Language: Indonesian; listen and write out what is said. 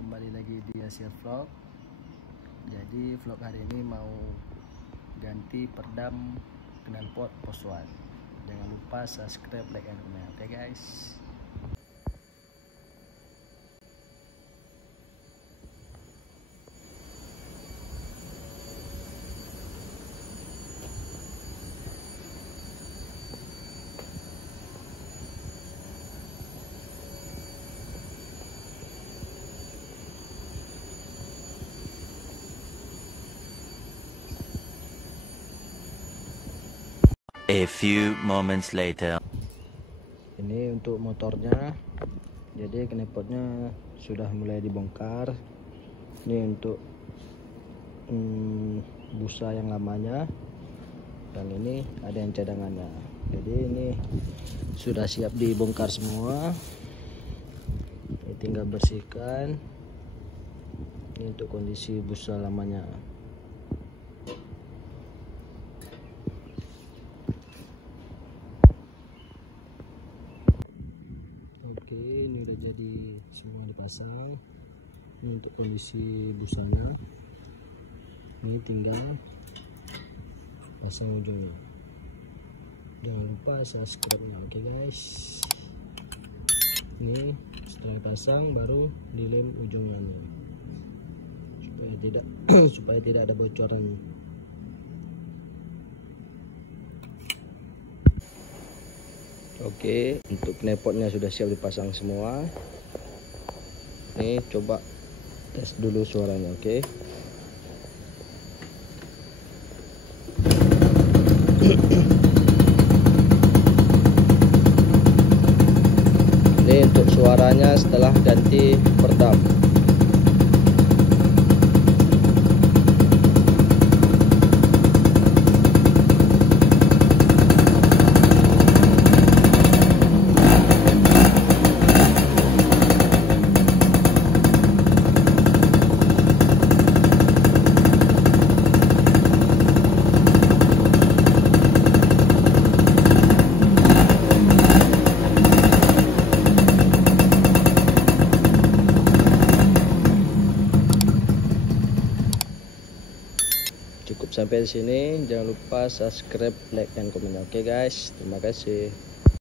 kembali lagi di Asia Vlog. Jadi vlog hari ini mau ganti perdam knalpot Post One. Jangan lupa subscribe, like, and comment. Oke guys. A few moments later. Ini untuk motornya. Jadi knalpotnya sudah mulai dibongkar. Ini untuk busa yang lamanya. Dan ini ada yang cadangannya. Jadi ini sudah siap dibongkar semua. Ini tinggal bersihkan. Ini untuk kondisi busa lamanya. Oke, ini udah jadi semua dipasang. Ini untuk kondisi busanya. Ini tinggal pasang ujungnya. Jangan lupa subscribe-nya. Oke guys. Ini setelah pasang baru dilem ujungnya nih. Supaya tidak ada bocoran. Oke, untuk knalpotnya sudah siap dipasang semua. Nih, coba tes dulu suaranya, oke. Ini untuk suaranya setelah ganti perdam. Cukup sampai di sini. Jangan lupa subscribe, like, dan komen. Oke guys, terima kasih.